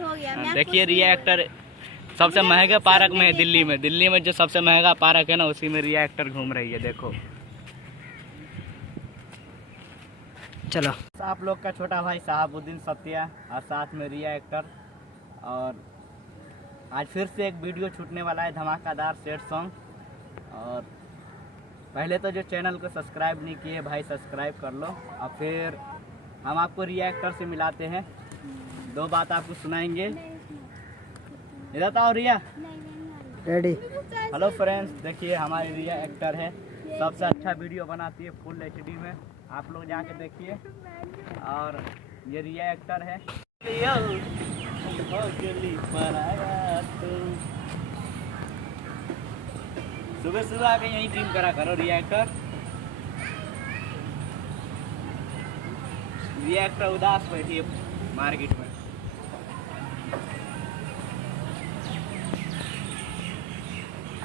हो गया। देखिए रिएक्टर सबसे महंगे पार्क में है दिल्ली में जो सबसे महंगा पार्क है ना उसी में रिएक्टर घूम रही है। देखो चलो आप लोग का छोटा भाई शहाबुद्दीन सत्या और साथ में रिएक्टर। और आज फिर से एक वीडियो छूटने वाला है धमाकेदार सैड सॉन्ग। और पहले तो जो चैनल को सब्सक्राइब नहीं किए भाई सब्सक्राइब कर लो। और फिर हम आपको रिएक्टर से मिलाते हैं, दो बात आपको सुनाएंगे। इधर तो और रिया रेडी। हेलो फ्रेंड्स, देखिए हमारी रिया एक्टर है, सबसे अच्छा वीडियो बनाती है फुल एचडी में, आप लोग जाके देखिए। और ये रिया एक्टर है। सुबह सुबह आके यही जिम करा करो रिया एक्टर। रिया एक्टर उदास बैठी है मार्केट में।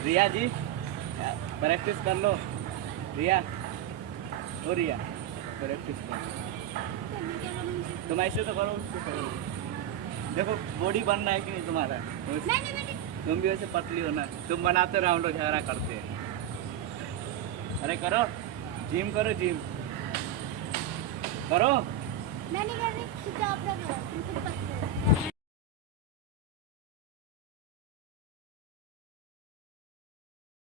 रिया जी प्रैक्टिस कर लो। रिया ओ रिया प्रैक्टिस कर, तुम ऐसे तो करो उसको करो। देखो बॉडी बनना है कि नहीं तुम्हारा, तुम भी वैसे पतली हो ना, तुम बनाते रहो हम लोग झगड़ा करते हैं। अरे करो जिम करो, जिम करो। मैं नहीं कर रही, आप